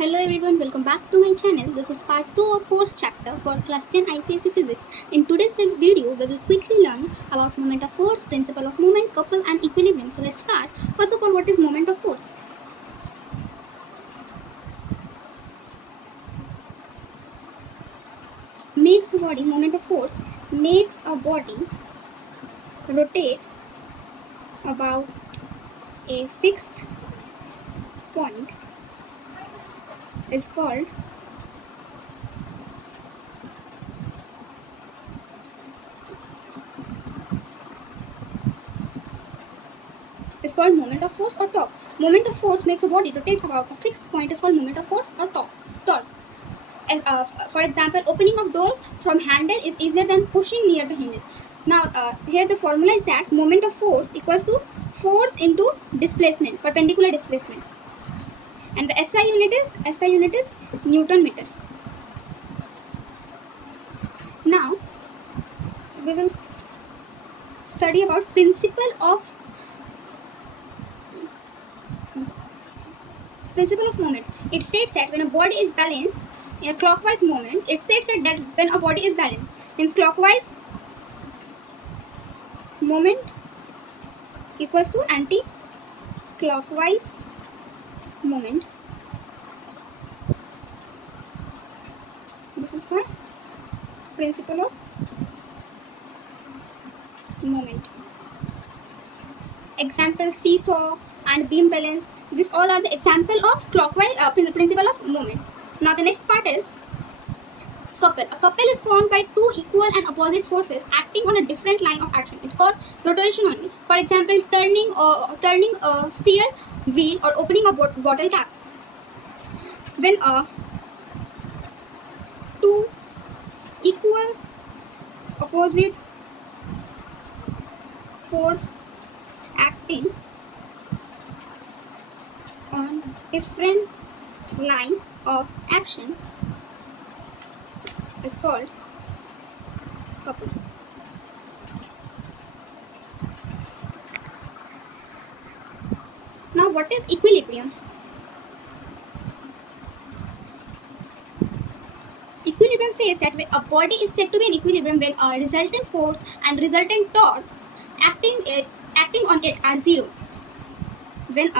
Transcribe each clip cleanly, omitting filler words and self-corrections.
Hello everyone, welcome back to my channel. This is part 2 of 4th chapter for class 10 ICSE Physics. In today's video, we will quickly learn about moment of force, principle of moment, couple and equilibrium. So let's start. First of all, what is moment of force? Moment of force makes a body rotate about a fixed point is called moment of force or torque. Moment of force makes a body rotate about a fixed point is called moment of force or torque. For example, opening of door from handle is easier than pushing near the hinges. Now, here the formula is that moment of force equals to force into displacement, perpendicular displacement, and the SI unit is Newton meter. Now, we will study about principle of moment. It states that when a body is balanced in a clockwise moment, it states that when a body is balanced, means clockwise moment equals to anti-clockwise moment. This is called principle of moment. Example, seesaw and beam balance. These all are the example of clockwise principle of moment. Now the next part is couple. A couple is formed by two equal and opposite forces acting on a different line of action. It causes rotation only. For example, turning a steer wheel or opening a bottle cap. When two equal opposite force acting on different line of action is called couple. Now, what is equilibrium? Equilibrium says that a body is said to be in equilibrium when a resultant force and resultant torque acting on it are zero. When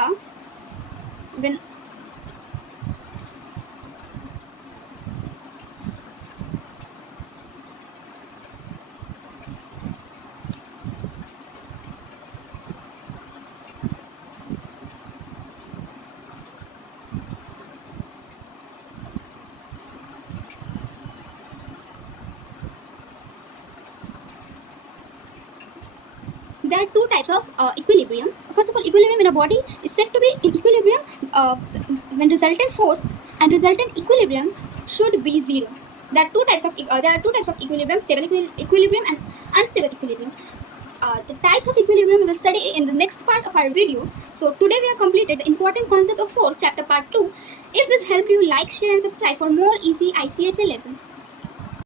there are two types of equilibrium. First of all, equilibrium in a body is said to be in equilibrium when resultant force and resultant equilibrium should be zero. There are two types of equilibrium: stable equilibrium and unstable equilibrium. The types of equilibrium we will study in the next part of our video. So today we have completed the important concept of force, chapter part 2. If this helped you, like, share and subscribe for more easy ICSE lessons.